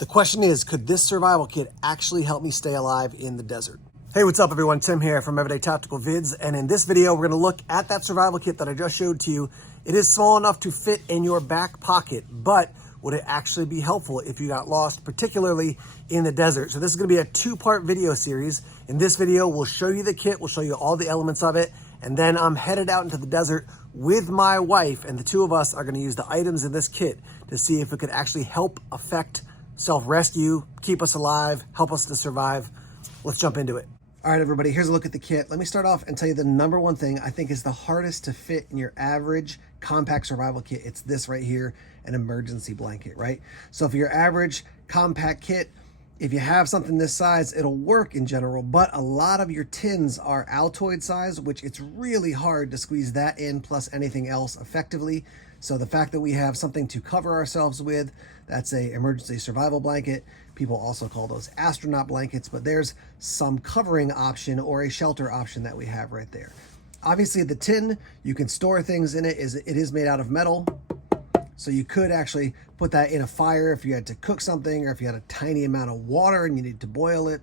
The question is, could this survival kit actually help me stay alive in the desert? Hey, what's up everyone? Tim here from Everyday Tactical Vids, and in this video, we're gonna look at that survival kit that I just showed to you. It is small enough to fit in your back pocket, but would it actually be helpful if you got lost, particularly in the desert? So this is gonna be a two-part video series. In this video, we'll show you the kit, we'll show you all the elements of it, and then I'm headed out into the desert with my wife, and the two of us are gonna use the items in this kit to see if it could actually help affect self-rescue, keep us alive, help us to survive. Let's jump into it. All right, everybody, here's a look at the kit. Let me start off and tell you the number one thing I think is the hardest to fit in your average compact survival kit. It's this right here, an emergency blanket, right? So for your average compact kit, if you have something this size, it'll work in general, but a lot of your tins are Altoid size, which it's really hard to squeeze that in plus anything else effectively. So the fact that we have something to cover ourselves with, that's a emergency survival blanket. People also call those astronaut blankets, but there's some covering option or a shelter option that we have right there. Obviously the tin, you can store things in it. It is made out of metal. So you could actually put that in a fire if you had to cook something, or if you had a tiny amount of water and you need to boil it.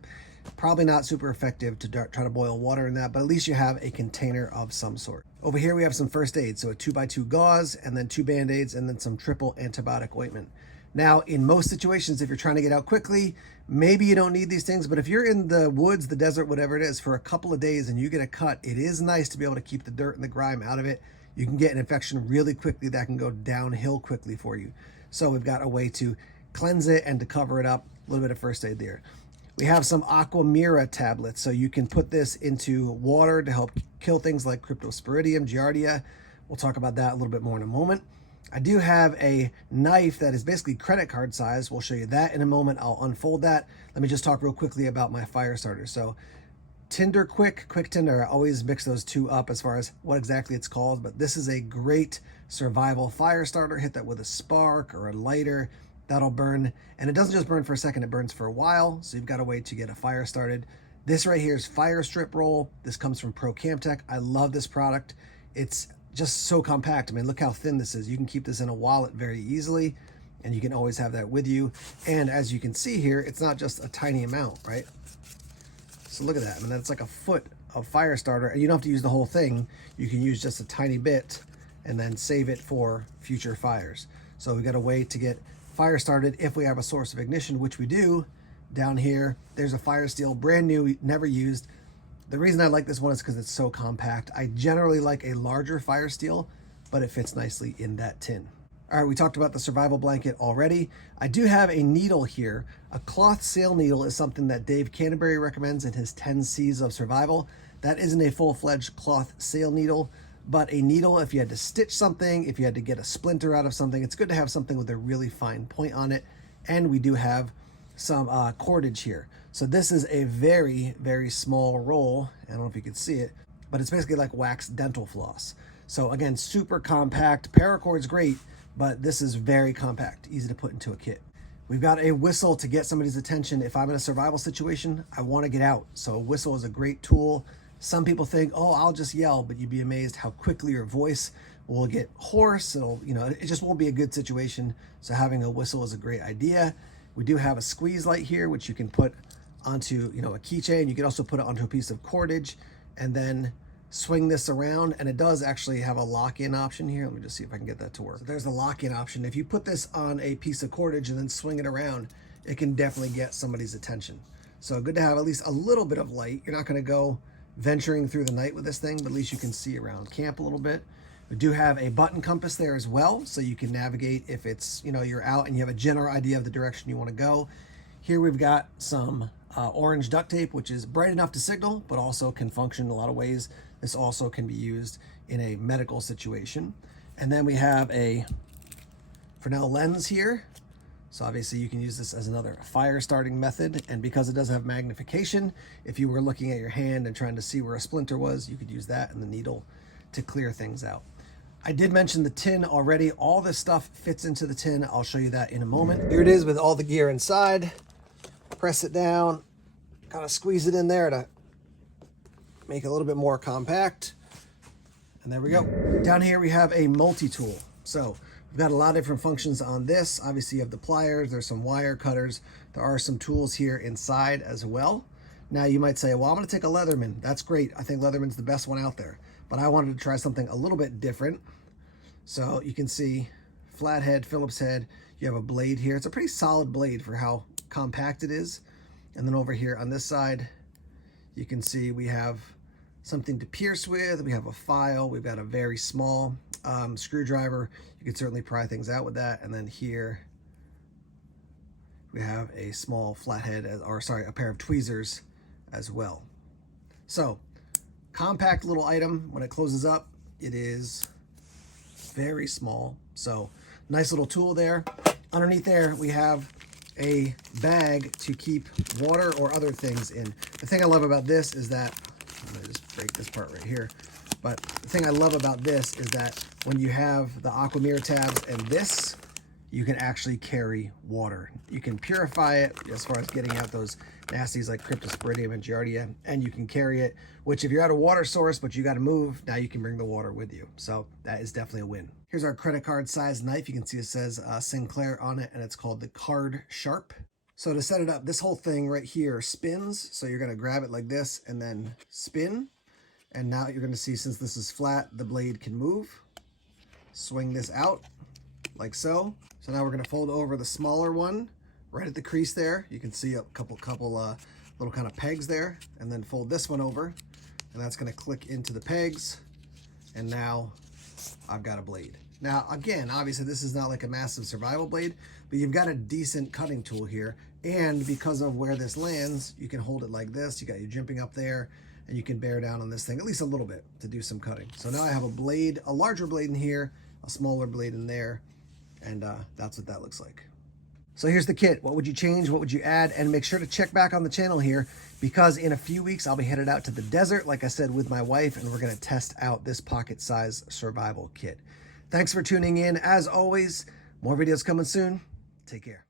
Probably not super effective to try to boil water in that, but at least you have a container of some sort. Over here we have some first aid, so a 2x2 gauze, and then 2 band-aids, and then some triple antibiotic ointment. Now, in most situations, if you're trying to get out quickly, maybe you don't need these things, but if you're in the woods, the desert, whatever it is, for a couple of days and you get a cut, it is nice to be able to keep the dirt and the grime out of it. You can get an infection really quickly that can go downhill quickly for you. So we've got a way to cleanse it and to cover it up. A little bit of first aid there. We have some Aquamira tablets, so you can put this into water to help kill things like Cryptosporidium, Giardia. We'll talk about that a little bit more in a moment. I do have a knife that is basically credit card size. We'll show you that in a moment. I'll unfold that. Let me just talk real quickly about my fire starter. So Tinder Quick Tinder, I always mix those two up as far as what exactly it's called, but this is a great survival fire starter. Hit that with a spark or a lighter. That'll burn, and it doesn't just burn for a second, it burns for a while, so you've got a way to get a fire started. This right here is Fire Strip Roll. This comes from Pro Camtech. I love this product. It's just so compact. I mean, look how thin this is. You can keep this in a wallet very easily, and you can always have that with you. And as you can see here, it's not just a tiny amount, right? So look at that. I mean, that's like a foot of fire starter, and you don't have to use the whole thing. You can use just a tiny bit and then save it for future fires. So we got a way to get fire started if we have a source of ignition, which we do. Down here, there's a fire steel, brand new, never used. The reason I like this one is because it's so compact. I generally like a larger fire steel, but it fits nicely in that tin. All right, we talked about the survival blanket already. I do have a needle here. A cloth sail needle is something that Dave Canterbury recommends in his 10 C's of survival. That isn't a full-fledged cloth sail needle, but a needle, if you had to stitch something, if you had to get a splinter out of something, it's good to have something with a really fine point on it. And we do have some cordage here. So this is a very, very small roll. I don't know if you can see it, but it's basically like wax dental floss. So again, super compact. Paracord's great, but this is very compact, easy to put into a kit. We've got a whistle to get somebody's attention. If I'm in a survival situation, I want to get out. So a whistle is a great tool. Some people think, oh, I'll just yell, but you'd be amazed how quickly your voice will get hoarse. It just won't be a good situation. So having a whistle is a great idea. We do have a squeeze light here, which you can put onto, a keychain. You can also put it onto a piece of cordage and then swing this around. And it does actually have a lock-in option here. Let me just see if I can get that to work. So there's the lock-in option. If you put this on a piece of cordage and then swing it around, it can definitely get somebody's attention. So good to have at least a little bit of light. You're not going to go venturing through the night with this thing, but at least you can see around camp a little bit. We do have a button compass there as well, so you can navigate if it's, you're out and you have a general idea of the direction you want to go. Here we've got some orange duct tape, which is bright enough to signal, but also can function in a lot of ways. This also can be used in a medical situation. And then we have a Fresnel lens here. So obviously you can use this as another fire starting method. And because it does have magnification, if you were looking at your hand and trying to see where a splinter was, you could use that and the needle to clear things out. I did mention the tin already. All this stuff fits into the tin. I'll show you that in a moment. Here it is with all the gear inside. Press it down, kind of squeeze it in there to make it a little bit more compact. And there we go. Down here we have a multi-tool. So we've We've got a lot of different functions on this. Obviously you have the pliers, there's some wire cutters. There are some tools here inside as well. Now you might say, well, I'm gonna take a Leatherman. That's great. I think Leatherman's the best one out there. But I wanted to try something a little bit different. So you can see flathead, Phillips head. You have a blade here. It's a pretty solid blade for how compact it is. And then over here on this side, you can see we have something to pierce with. We have a file. We've got a very small screwdriver. You can certainly pry things out with that. And then here we have a small flathead, or sorry, a pair of tweezers as well. So compact little item. When it closes up, it is very small. So nice little tool there. Underneath there, we have a bag to keep water or other things in. The thing I love about this is that, I'm gonna just break this part right here, but the thing I love about this is that when you have the Aquamira tabs and this, you can actually carry water. You can purify it as far as getting out those nasties like Cryptosporidium and Giardia, and you can carry it, which if you're at a water source, but you got to move, now you can bring the water with you. So that is definitely a win. Here's our credit card size knife. You can see it says Sinclair on it, and it's called the Card Sharp. So to set it up, this whole thing right here spins. So you're going to grab it like this and then spin. And now you're going to see, since this is flat, the blade can move. Swing this out like so. So now we're going to fold over the smaller one right at the crease there. You can see a couple little kind of pegs there, and then fold this one over, and that's going to click into the pegs. And now I've got a blade. Now, again, obviously this is not like a massive survival blade, but you've got a decent cutting tool here. And because of where this lands, you can hold it like this. You got your jimping up there, and you can bear down on this thing at least a little bit to do some cutting. So now I have a blade, a larger blade in here, a smaller blade in there, and that's what that looks like. So here's the kit. What would you change? What would you add? And make sure to check back on the channel here, because in a few weeks I'll be headed out to the desert, like I said, with my wife, and we're going to test out this pocket size survival kit. Thanks for tuning in. As always, more videos coming soon. Take care.